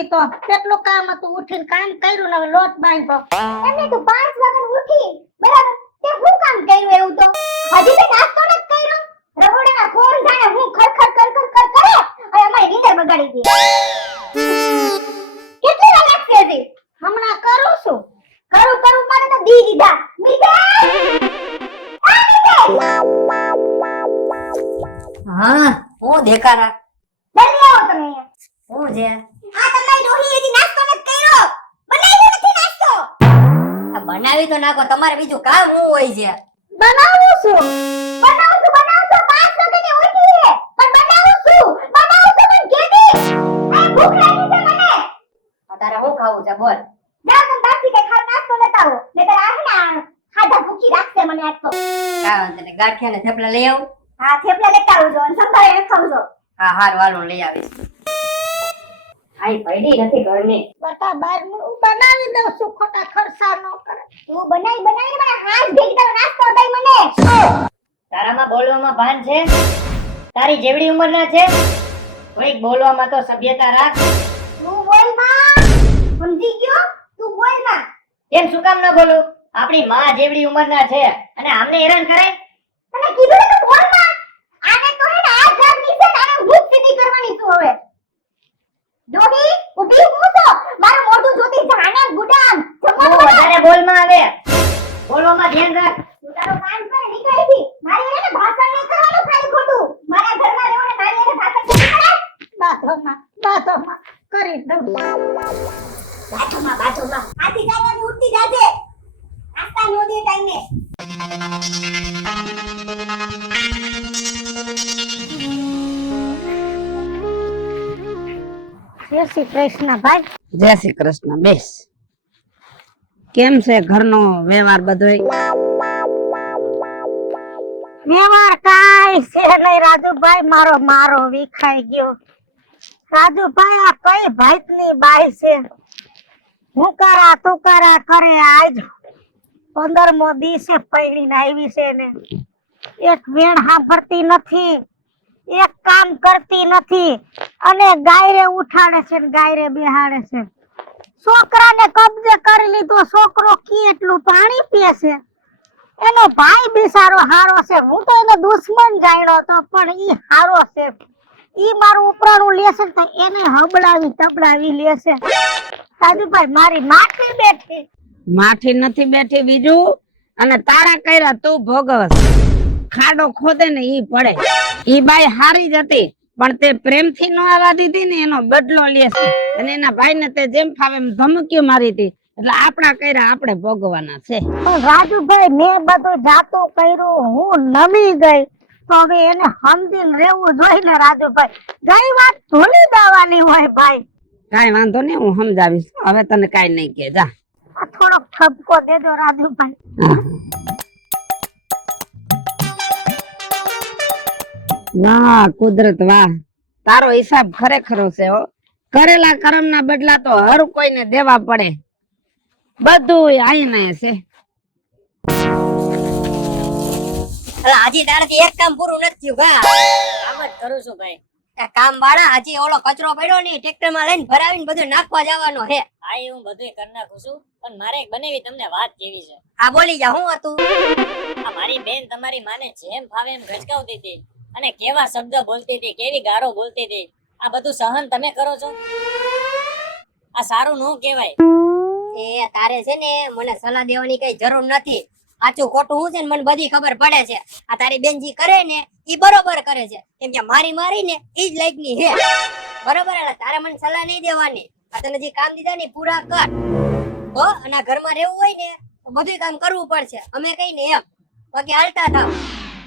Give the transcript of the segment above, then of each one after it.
ઉઠી તો કેટલું કામ હતું, ઉઠીને કામ કર્યું ને હવે લોટ બાંધ્યો. એમને તો 5 વાગે ઉઠી બરાબર તે હું કામ કર્યું એવું તો હજી તે નાસ્તો ન કર્યો રહોડાના કોણ જાણે હું ખરખર કરે અને અમારી નીંદર બગાડી દીધી કેટલી વાર લાગશે હજી હમણાં કરું છું. કરું મને તો દી દીધા મીઠે હા હું દેખારા જલ્દી આવો તમે અહીંયા હું છે આ તમારી ડોહી હજી નાસ્તો ન કર્યો બનાવ્યો નથી નાસ્તો આ બનાવી તો નાખો તમારે બીજું કામ હું હોય છે બનાવું છું. બનાવું છું 5 વાગે ઉઠી હે પણ બનાવું છું પણ કેદી આ ભૂખ લાગી છે મને તારે હું ખાવું છે બોલ જાવ તમે બાકી કે ખાવ નાસ્તો લેતા આવો નહીતર આ હે ને ખાધા ભૂખી રાખશે મને આજ તો હા તને ગાંઠિયા ને થેપલા લઈ આવું હા થેપલા લેતા આવજો અને સંભાળીને ખાવજો હા હાર વાળું લઈ આવીશ આઈ પડી નથી ઘરની બટા બાર હું બનાવી દઉં છું, ખોટા ખર્ચા ન કરે. તું બનાવીને મને હાથ ભેગી તારો નાસ્તો દઈ મને તારામાં બોલવામાં ભાન છે તારી જેવડી ઉંમરના છે થોડીક બોલવામાં તો સભ્યતા રાખ તું બોલ માં સમજી ગયો તું બોલ માં કેમ શું કામ ન બોલું આપણી માં જેવડી ઉંમરના છે અને આમને હેરાન કરે તને કીધું ને તું બોલ માં આને તો હે ને આ ઘર નીચે તારે ભૂખ સીધી કરવાની તું હવે ડોહી ઊભી હું તો મારું મોઢું જોતી જાણે ગુડામ તું વધારે બોલમાં આવે બોલવામાં ધ્યાન રાખ તું તારો કામ કરે નીકળી દી મારી એને ભાષણ નહીં કરવાનું ખાલી ખોટું મારા ઘરમાં રહેવું ને મારી એને ભાષણ નહીં કરે બાથોમાં કરી દઉં. બાથોમાં આથી ચાલવાની ઉઠતી જાજે નાસ્તા નો દે ટાઈમે જય શ્રી કૃષ્ણ ભાઈ. જય શ્રી કૃષ્ણ. બેસ. કેમ છે ઘરનો વ્યવહાર બધોય? વ્યવહાર કાંઈ છે નહીં રાજુભાઈ, મારો વિખાઈ ગયો. રાજુભાઈ આ કઈ ભાઈની બાઈ છે, હું કરા તું કરા કરે. આજ 15મો દિવસે પૈણીને આવી છે ને એક વેણ સાંભળતી નથી, એક કામ કરતી નથી અને ગાયરે ઉઠાડે છે ને ગાયરે બેહાડે છે. છોકરાને કબજે કરી લીધો, છોકરો કેટલું પાણી પીએ છે. એનો ભાઈ બિચારો હારો છે, હું તો એને દુશ્મન જાણ્યો તો પણ ઈ હારો છે. ઈ મારું ઉપરાણું લેશે તો એને હબડાવી તબડાવી લેશે. રાજુભાઈ મારી માઠી બેઠી નથી બેઠી બીજું અને તારા કર્યા તું ભોગવસ. ખાડો ખોદે ને ઈ પડે. ઈ બાઈ હારી જ હતી પણ તે પ્રેમથી ન આવવા દીધી ને એનો બદલો લેશે અને એના ભાઈને તે જેમ ફાવે એમ ધમકીઓ મારી હતી એટલે આપણા કર્યા આપણે ભોગવાના છે. પણ રાજુભાઈ મેં બધું જાતું કર્યું, હું નમી ગઈ તો હવે એને સમજીને રહેવું જોઈએ ને રાજુભાઈ. ગઈ વાત ભૂલી જવાની હોય ભાઈ. કાઈ વાંધો નહીં, હું સમજાવીશ. હવે તને કાઈ નહીં કે જા. આ થોડોક ઠપકો દેજો રાજુભાઈ. વાહ કુદરત વાહ, તારો હિસાબ ખરેખરો છે હો. કરેલા કર્મના બદલા તો હર કોઈને દેવા પડે. બધું આઈને છે. હજી તારાથી એક કામ પૂરું નથી થયું કામ જ કરું છું ભાઈ. આ કામ વાળા હજી ઓલો કચરો પડ્યો ને ટ્રેક્ટર માં લઈને ભરાવીને બધું નાખવા જવાનો હે. હા હું બધું કરી નાખું છું પણ મારે એક બનેવી તમને વાત કેવી છે. હા બોલી જા. હું હતું આ મારી બેન તમારી માને જેમ ફાવે એમ ગચકાવતી હતી અને કેવા શબ્દ બોલતી હતી, કેવી ગાળો બોલતી હતી. આ બધું સહન તમે કરો છો? આ સારું ન કહેવાય. એ તારે છે ને મને સલાહ દેવાની કઈ જરૂર નથી. સાચું ખોટું હું છે ને મને બધી ખબર પડે છે. આ તારી બેન જી કરે ને ઈ બરોબર કરે છે કેમ કે મારી ને ઈ જ લાઈક ની હે બરોબર. એટલે તારે મને સલાહ નહીં દેવાની. આ તને જે કામ દીધા ને પૂરા કર હો. અને આ ઘરમાં રહેવું હોય ને તો બધું કામ કરવું પડશે. અમે કઈ ને એમ બાકી હાલતા થાવ.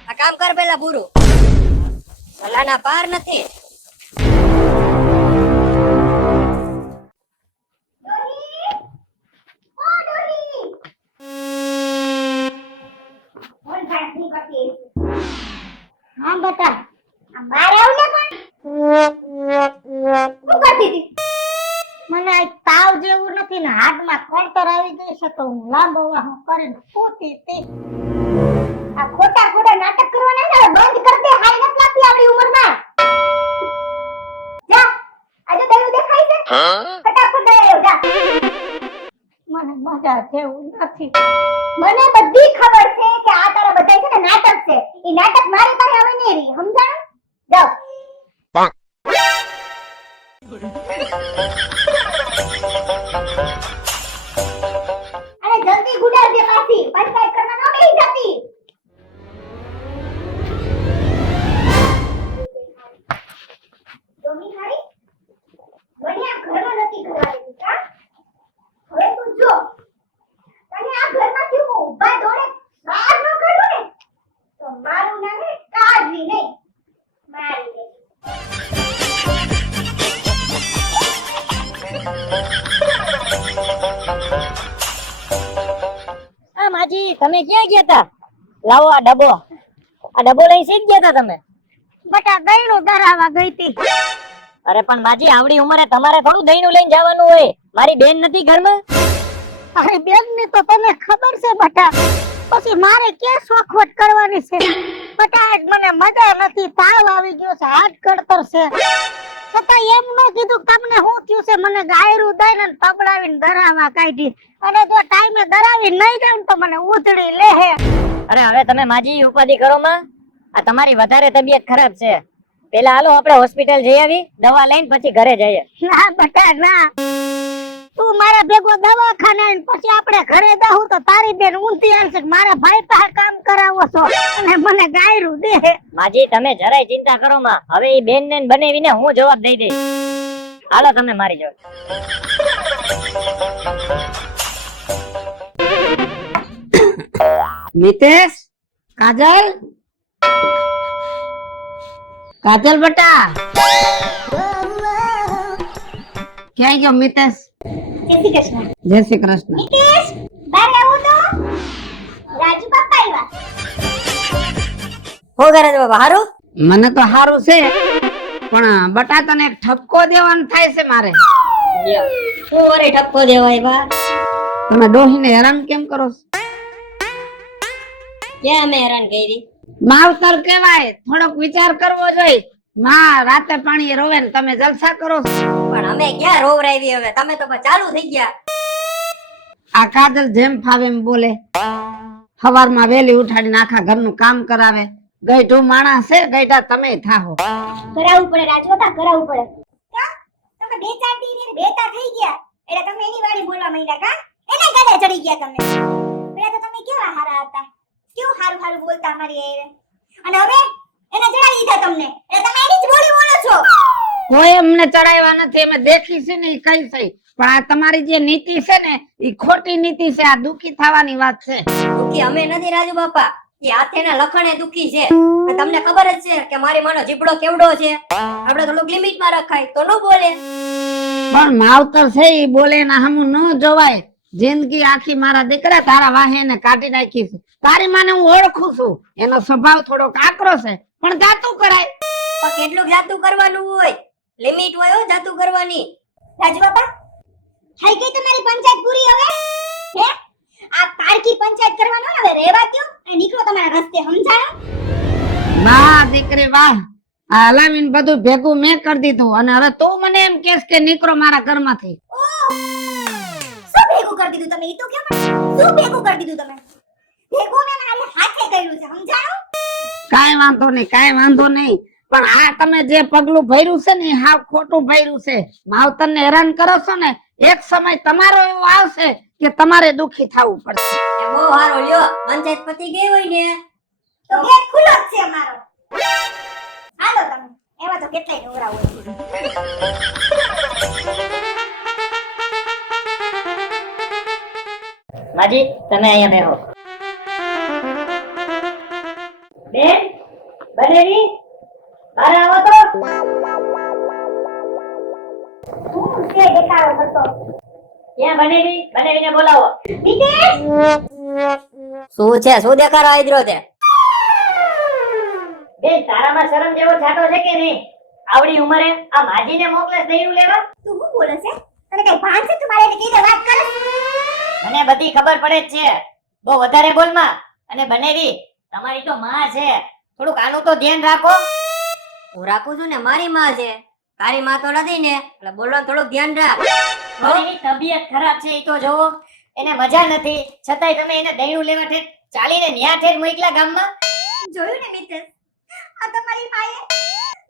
આ કામ કર પેલા પૂરું. સલાહ ના પાર નથી. હા બતા આ બાર આવ ને પણ શું કરતી હતી? મને આ તાવ જેવું નથી ને હાથમાં કણતર આવી ગઈ છે તો હું લાંબો વાહો કરીને સૂતી હતી. આ ખોટા નાટક કરવાના ને બંધ કર દે. હાઈ નથી લાગતી આપણી ઉંમરમાં. જા આજે દયું દેખાય છે ફટાફટ દઈ જા. મને મજા જેવું નથી. મને બધી ખબર છે કે આ તારા બધા છે ને નાટક છે. ઈ નાટક મારી પાસે હવે નહીં રહી, સમજાણું? જાઓ. અરે જલ્દી ગુડાલ દે પાછી, પંચાયત કરવા ન બેસી જતી. ડોમી હારી, બઢિયા ઘરમાં નથી કરવા દેતી, કા? હવે તું જો, તને આ ઘરમાંથી હું ઊભા દોડે બહાર ન કાઢું ને, તો મારું નામ હે કાઢવી નહીં, મારી દે. આ માજી તમે ક્યાં ગયા તા? લાવો આ ડબ્બો લઈ સીધ ગયા તા તમે? બટા દહીણું ધરાવા ગઈ તી. અરે પણ માજી આવડી ઉંમરે તમારે થોડું દહીંનું લઈને જવાનું હોય. મારી બેન નથી ઘરમાં? અરે બેન ની તો તને ખબર છે બટા, પછી મારે ક્યાં શોખવટ કરવાની છે. બટા આજ મને મજા નથી, તાવ આવી ગયો છે, હાથ કડતર છે. છતાં એમ ન કીધું તમને શું થયું છે. મને ગાયરું દઈને ને તબડાવીને ધરાવા કાઢી, અને જો ટાઈમે ધરાવી નહીં જાય ને તો મને ઉધડી લેહે. અરે હવે તમે માજી ઉપાધિ કરો માં. આ તમારી વધારે તબિયત ખરાબ છે. પેલા હાલો આપણે હોસ્પિટલ જઈ આવી, દવા લઈને પછી ઘરે જઈએ. ના બટા ના, તું મારા ભેગો દવાખાને આવીને પછી આપણે ઘરે જાહું તો તારી બેન ઊંધી આવશે કે મારા ભાઈ પાસે કામ કરાવો છો અને મને ગાયરું દે. માજી તમે જરાય ચિંતા કરો માં. હવે ઈ બેન ને બનાવીને હું જવાબ દઈ દઈશ. હાલો તમે મારી જોડે. મિતેશ, કાજલ, કાજલ બટા, ક્યાં ગયો મિતેશ? જય શ્રી કૃષ્ણ. જય શ્રી કૃષ્ણ. નિકેશ, બહાર આવો તો. રાજુ પપ્પા આવ્યા. હો કરે છે બાબા? હારું? મને તો સારું છે, પણ બટા તને એક ઠપકો દેવાનું થાય છે મારે. શું વળી ઠપકો દેવાય બા? તમે ડોહીને હેરાન કેમ કરો છો? ક્યાં અમે હેરાન કરી? માવતર કહેવાય, થોડોક વિચાર કરવો જોઈએ. માં રાતે પાણી રોવે ને તમે જલસા કરો છો. પણ અમે ક્યાં રોવરાવી હવે? તમે તો પણ ચાલુ થઈ ગયા. આ કાજલ જેમ ફાવે એમ બોલે. સવારમાં વહેલી ઉઠાડીને આખા ઘરનું કામ કરાવે. ગઈઢું માણસ છે, ગઈઢા તમે થાહો. કરાવવું પડે રાજુ પપ્પા, કરાવવું પડે. કા? તમે બે ચાર દી ને બેતા થઈ ગયા એટલે તમે એની વાળી બોલવા માંડ્યા, કા? એને ગાડે ચડી ગયા તમે. પેલા તો તમે કેવા હારા હતા, કેવું હારું હારું બોલતા મારી હારે. અને હવે એને ચડાવી દીધા તમને, એટલે તમે એની જ બોલી બોલો છો. કોઈ અમને ચડાવ્યા નથી, અમે દેખી છે ને ઈ કઈ છે. પણ આ તમારી જે નીતિ છે ને ઈ ખોટી નીતિ છે. આ દુખી થવાની વાત છે. દુખી અમે નથી રાજુ બાપા. એ હાથેના લખણે દુખી છે. અને તમને ખબર જ છે કે મારી માનો જીબડો કેવડો છે. આપણે થોડુંક લિમિટમાં રખાય તો ન બોલે. પણ માવતર છે ઈ બોલે ને હમું ન જોવાય. જિંદગી આખી મારા દીકરા તારા વાહે ને કાઢી નાખી છે. તારી માને હું ઓળખું છું, એનો સ્વભાવ થોડો આકરો છે, પણ જાતું કરાય. પણ કેટલું જાતું કરવાનું હોય? લિમિટ હોય હો જાતું કરવાની. રાજુ બાપા, થઈ ગઈ તમારી પંચાયત પૂરી હવે? હે? આ પારકી પંચાયત કરવાનો હવે રેવા દ્યો અને નીકળો તમારા રસ્તે, સમજાણો? વાહ દીકરી વાહ, આ હલાવીને બધું ભેગું મેં કરી દીધું અને હવે તું મને એમ કેસ કે નીકળો મારા ઘરમાંથી. ઓહ! શું ભેગું કરી દીધું તમે? ઈ તો કેમ? શું ભેગું કરી દીધું તમે? ભેગું મેં મારા હાથે કર્યું છે, સમજાણો? કાંઈ વાંધો નહીં, કાંઈ વાંધો નહીં. પણ આ તમે જે પગલું ભર્યું છે ને એ હાવ ખોટું ભર્યું છે. માવતરને હેરાન કરો છો ને, એક સમય તમારો એવો આવશે કે તમારે દુખી થવું પડશે. એ બહુ હારો લ્યો. પંચાયત પતી ગઈ હોય ને તો ગેટ ખુલ્લો જ છે અમારો. હાલો તમે, એવા તો કેટલાય નવરા હોય. માજી તમે અહીંયા બેહો. બેન બનેવી અરે આવો તો. હું છે દેખાડો કરતો. ક્યાં બનેવીને બોલાવો. નિકેશ! શું છે? શું દેખાડો આદરો છે? બેન તારામાં શરમ જેવો છાટો છે કે નહીં? આવડી ઉંમરે આ માજીને મોકલે દહીનું લેવા? તું શું બોલે છે? તને કઈ ભાન છે? તું મારે એને કીધે વાત કરે? મને બધી ખબર પડે જ છે. બહુ વધારે બોલમાં. અને બનેવી તમારી તો માં છે, થોડુંક આનું તો ધ્યાન રાખો. હું રાખું છું ને, મારી માં છે. તારી માં તો નથી ને એટલે બોલવાનું થોડુંક ધ્યાન રાખ. પણ એની તબિયત ખરાબ છે ઈ તો જોવો. એને મજા નથી છતાંય તમે એને દહીણું લેવા ઠેર ચાલીને ન્યા ઠેર મોકલા ગામમાં. જોયું ને મિત્ર, આ તમારી માએ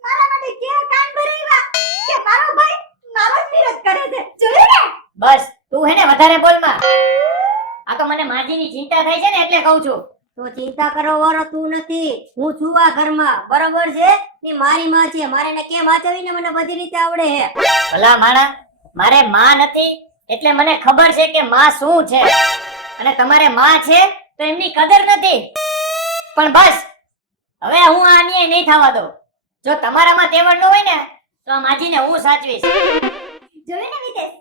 મારા માટે કેવા કાન ભરાવ્યા કે મારો ભાઈ મારો જ વિરોધ કરે છે. જોયું ને? બસ તું હે ને વધારે બોલમાં. આ તો મને માજીની ચિંતા થાય છે ને એટલે કહું છું. તો ચિંતા કરો વાળો તું નથી, હું છું આ ઘરમાં, બરોબર છે? ની મારી માં છે, મારે એને કેમ વાંચવીને મને બધી રીતે આવડે છે. ભલા માણા, મારે માં નથી એટલે મને ખબર છે કે માં શું છે, અને તમારે માં છે તો એમની કદર નથી. પણ બસ હવે હું આ અન્યાય નહીં થવા દઉં. જો તમારામાં તેવડ ન હોય ને તો આ માજીને હું સાચવીશ. જોયું ને વિદેશ,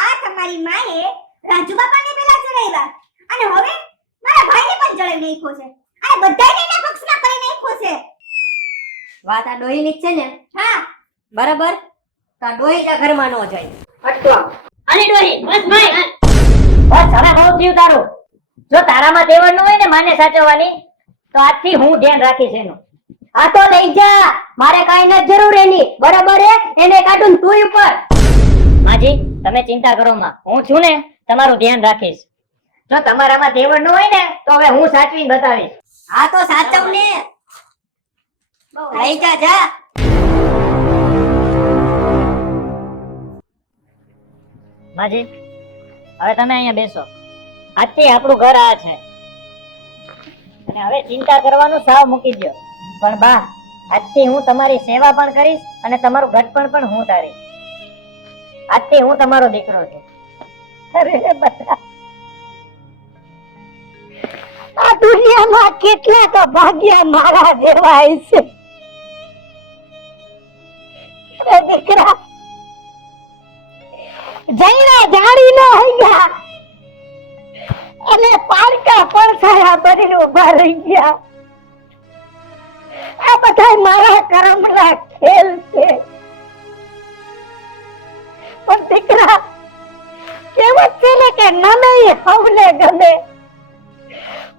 આ તમારી માએ રાજુ બાપાને પેલા ચડાવ્યા અને હવે મારા ભાઈને પણ ચડાવી નાખ્યો છે, અને બધાયને એના પક્ષમાં કરી નાખ્યો છે. વાત આ ડોહીની જ છે ને? હા બરાબર. તો આ ડોહી જ આ ઘરમાં ન જાય. અટકો. અને ડોહી બસ ભાઈ બસ હવે બહુ થયું તારું. જો તારામાં તેવડ ન હોય ને માને સાચવવાની તો આજથી હું ધ્યાન રાખીશ એનું. આ તો લઈ જા, મારે કાઈ ન જરૂર એની, બરાબર હે? એને કાઢું તું ઉપર. માજી તમે ચિંતા કરો માં, હું છું ને તમારું ધ્યાન રાખીશ. જો તમારામાં તેવડ ન હોય ને તો હવે હું સાચવીને બતાવીશ. આ તો સાચવ ને. લઈ જા જા. માજી હવે તમે અહીંયા બેસો. આજથી આપણું ઘર આ છે અને હવે ચિંતા કરવાનું સાવ મૂકી દો. પણ બા, આજથી હું તમારી સેવા પણ કરીશ અને તમારું ઘટપણ પણ હું તારીશ. આજથી હું તમારો દીકરો છું. અરે બધા આ દુનિયામાં કેટલા તો ભાગ્યા મારા જેવા છે. અરે દીકરા, જૈના જાડી નો હઈ ગયા અને પારકા પડછાયા બનીને ઉભા રહી ગયા. આ બધા મારા કર્મના ખેલ છે. પણ દીકરા, કહેવત છે ને કે નમી હવને ગમે.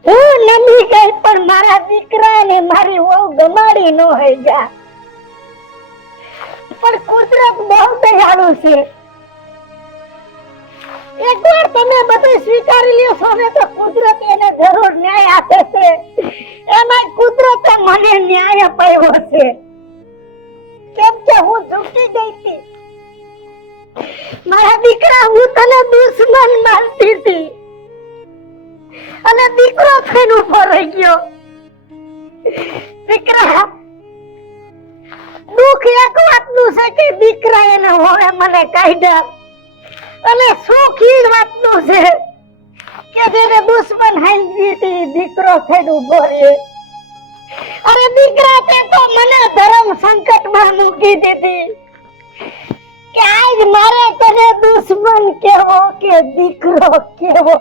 હું નમી ગઈ પણ મારા દીકરાને મારી વહુ ગમાડી ન હઈ ગયા. પણ કુદરત બહુ દયાળુ છે. એકવાર તમે બધું સ્વીકારી લ્યો છો ને તો કુદરત એને જરૂર ન્યાય આપે છે. એમાં કુદરતે મને ન્યાય અપાયો છે. કેમ કે હું ઝૂકી ગઈ હતી. મારા દીકરા, હું તને દુશ્મન માનતી હતી અને દીકરો થઈને ઉભો રહી ગયો. દીકરા, દુઃખ એક વાતનું છે કે દીકરા એને હવે મને કાઢ્યા, અને સુખ એ વાતનું છે કે જેને દુશ્મન હાઈ દીધી દીકરો થઈને ઉભો રહે. અરે દીકરા, તે તો મને ધર્મ સંકટમાં મૂકી દીધી કે આજ મારે તને દુશ્મન કેવો કે દીકરો કેવો.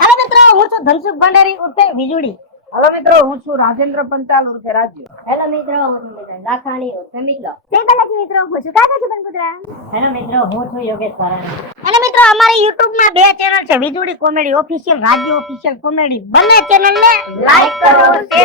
હાલો મિત્રો, હું છું ધનસુખ ભંડારી ઉર્ફે વીજળી. હાલો મિત્રો, હું છું રાજેન્દ્ર પંચાલ ઉર્ફે રાજ્ય. હેલો મિત્રો, હું છું મિત્ર લાખાણી ઉર્ફે મિત્ર. મિત્રો હું છું કાકા છુબનપુત્રા. હેલો મિત્રો, હું છું યોગેશ પારાણી. અને મિત્રો, અમારી YouTube માં બે ચેનલ છે, વીજળી કોમેડી ઓફિશિયલ, રાજ્ય ઓફિશિયલ કોમેડી. બંને ચેનલ ને લાઈક કરો, શેર